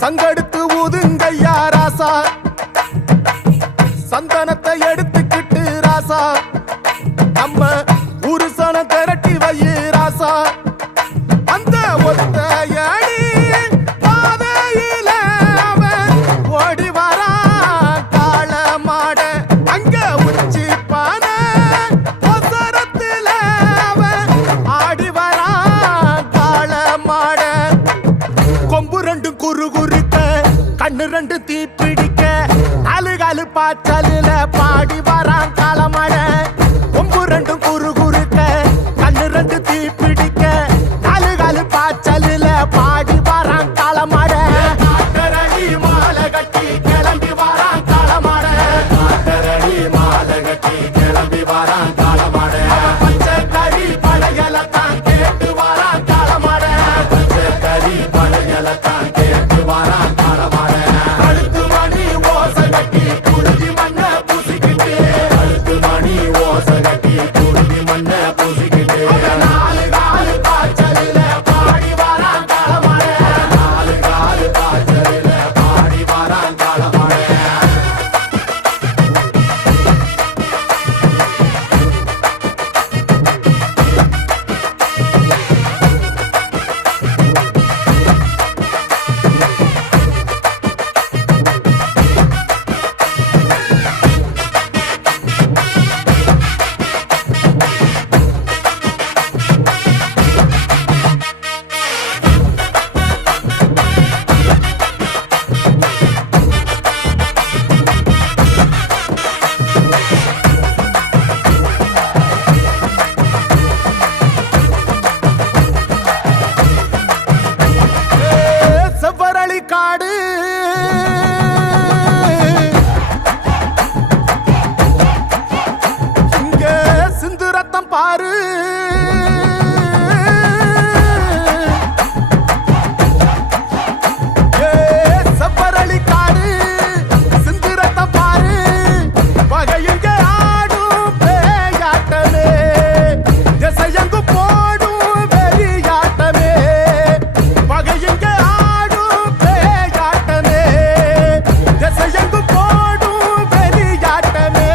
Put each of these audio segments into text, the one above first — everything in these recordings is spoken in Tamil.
சங்கெடுத்து ஊதுங்கய்யா ராசா, சந்தனத்தை எடுத்துக்கிட்டு ராசா, நம்ம ஊரு சனம் திரட்டி வையு ராசா. அந்த ஒத்தையடி பாதையில அவன் ஓடி வரான் காள மாட, அங்க உச்சி பானை ஒசரத்துல அவன் ஆடி வரான் காள மாட. கொம்பு ரெண்டும் குறு குறுக்க, கண்ணு ரெண்டு தீ பிடிக்க, அழுகாலு பாச்சலில பாடி வரான் காளமாட. கொம்பு ரெண்டும் குறு குறுக்க, கண்ணு ரெண்டு தீ பிடிக்க, அழுகாலு பாச்சலில பாடி வரான் காளமாட. காட்டரடி மாலை கட்டி கிளம்பி வரான் காளமாட, காட்டரடி மாலை கட்டி கிளம்பி வரான் காளமாட. பச்சை கறி பழையலத்தான் கேட்டு வரான் காளமாட, பச்சை கறி பழையலத்தான் கேட்டு வரான் காளமாட. கழுத்து மணி ஓசை கட்டி குருதி மண்ண பூசிக்கிட்டு, கழுத்து மணி பாரு செப்பரளி காடு சிந்திரத்தை பாரு பகையுங்க ஆடும் பேயாட்டமே திசையங்கு போடும் வெறியாட்டமே பகையுங்க ஆடும் பேயாட்டமே திசையங்கு போடும் வெறியாட்டமே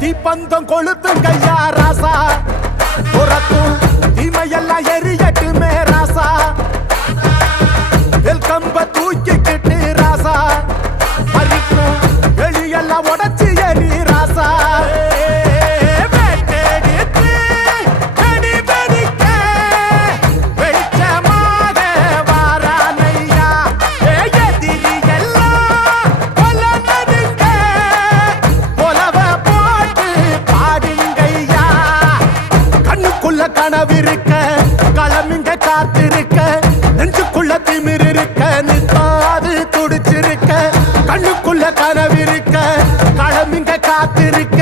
தீப்பந்தம் கொளுத்துங்கய்யா ராசா புறத்தும் தீமையெல்லாம் எரியட்டுமே ராசா வெல்கம்ப தூக்கிக்கிட்டு ராசா அரிக்கும் வெளியெல்லாம் உடச்சி எரி ராசா கனவிருக்க களமிங்க காத்திருக்க நெஞ்சுக்குள்ள திமிர் இருக்க நித்தாது துடிச்சிருக்க கண்ணுக்குள்ள கனவிருக்க களமிங்க காத்திருக்க